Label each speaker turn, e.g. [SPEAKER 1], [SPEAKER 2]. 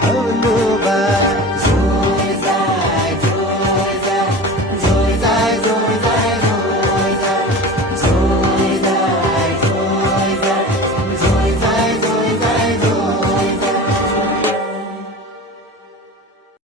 [SPEAKER 1] hallelujah.